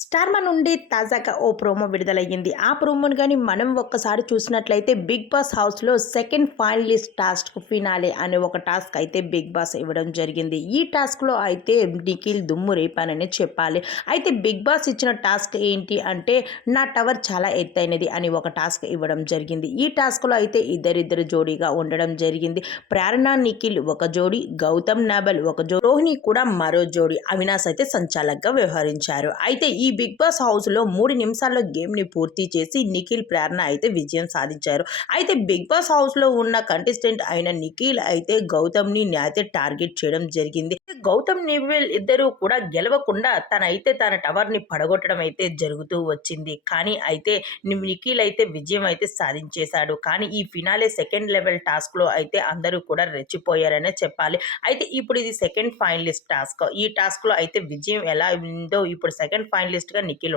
స్టార్మా నుండి తాజాగా ఓ ప్రోమో విడుదలయ్యింది. ఆ ప్రోమోని గాని మనం ఒక్కసారి చూసినట్లయితే 'బిగ్ బాస్' హౌస్‌లో సెకండ్ ఫైనలిస్ట్ టాస్క్ ఫినాలే అనే ఒక టాస్క్ అయితే బిగ్ బాస్ ఇవ్వడం జరిగింది. ఈ టాస్క్‌లో అయితే నిఖిల్ దుమ్ము రేపాననే చెప్పాలి. అయితే బిగ్ బాస్ ఇచ్చిన టాస్క్ ఏంటి అంటే, నా టవర్ చాలా ఎత్తైనది అని ఒక టాస్క్ ఇవ్వడం జరిగింది. ఈ టాస్క్‌లో అయితే ఇద్దరిద్దరు జోడీగా ఉండడం జరిగింది. ప్రేరణ, నిఖిల్ ఒక జోడీ, గౌతమ్ నాబెల్ ఒక జోడీ, రోహిణి కూడా మరో జోడీ, అవినాష్ అయితే సంచాలకుగా వ్యవహరించారు. అయితే ఈ బిగ్ బాస్ హౌస్‌లో 3 నిమిషాల్లో గేమ్‌ని పూర్తి చేసి నిఖిల్, ప్రేరణ అయితే విజయం సాధించారు. అయితే బిగ్ బాస్ హౌస్‌లో ఉన్న కంటెస్టెంట్ అయిన నిఖిల్ అయితే గౌతమ్‌ని అయితే టార్గెట్ చేయడం జరిగింది. గౌతమ్, నిఖిల్ ఇద్దరు కూడా గెలవకుండా తన టవర్‌ని పడగొట్టడం అయితే జరుగుతూ వచ్చింది. కానీ అయితే నిఖిల్ అయితే విజయం అయితే సాధించేశాడు. కానీ ఈ ఫినాలే సెకండ్ లెవెల్ టాస్క్‌లో అయితే అందరూ కూడా రెచ్చిపోయారనే చెప్పాలి. అయితే ఇప్పుడు ఇది సెకండ్ ఫైనలిస్ట్ టాస్క్. ఈ టాస్క్‌లో అయితే విజయం ఎలా ఉందో ఇప్పుడు సెకండ్ ఫైనలిస్ట్‌గా నిఖిల్